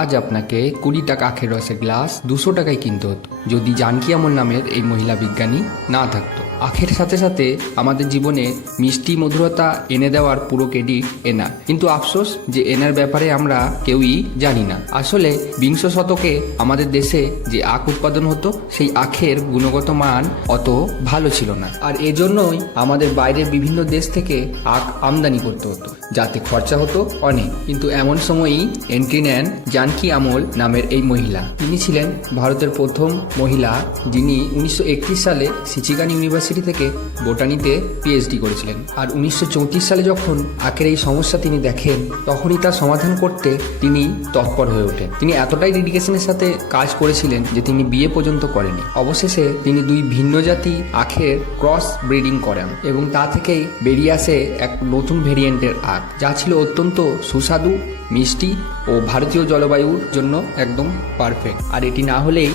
আজ আপনাকে 20 টাকা আখের রসের গ্লাস 200 টাকায় কিনতে হতো যদি জানকী আমল নামের এই মহিলা বিজ্ঞানী না থাকতো। আখের সাথে সাথে আমাদের জীবনে মিষ্টি মধুরতা এনে দেওয়ার পুরো ক্রেডিট এনার, কিন্তু আফসোস যে এনার ব্যাপারে আমরা কেউই জানি না। আসলে বিংশ শতকে আমাদের দেশে যে আখ উৎপাদন হতো সেই আখের গুণগত মান অত ভালো ছিল না, আর এজন্যই আমাদের বাইরের বিভিন্ন দেশ থেকে আখ আমদানি করতে হতো, যাতে খরচা হতো অনেক। কিন্তু এমন সময়ই এন্ট্রি নেন জানকী আমল নামের এই মহিলা। তিনি ছিলেন ভারতের প্রথম মহিলা যিনি 1931 সালে সিচিগান ইউনিভার্সিটি থেকে বোটানিতে পিএইচডি করেছিলেন। আর 1934 সালে যখন আখের এই সমস্যা তিনি দেখেন, তখনই তার সমাধান করতে তিনি তৎপর হয়ে ওঠেন। তিনি এতটাই ডেডিকেশনের সাথে কাজ করেছিলেন যে তিনি বিয়ে পর্যন্ত করেনি। অবশেষে তিনি 2 ভিন্ন জাতি আখের ক্রস ব্রিডিং করেন এবং তা থেকেই বেরিয়ে আসে এক নতুন ভেরিয়েন্টের আখ, যা ছিল অত্যন্ত সুস্বাদু, মিষ্টি ও ভারতীয় জলবায়ুর জন্য একদম পারফেক্ট। আর এটি না হলেই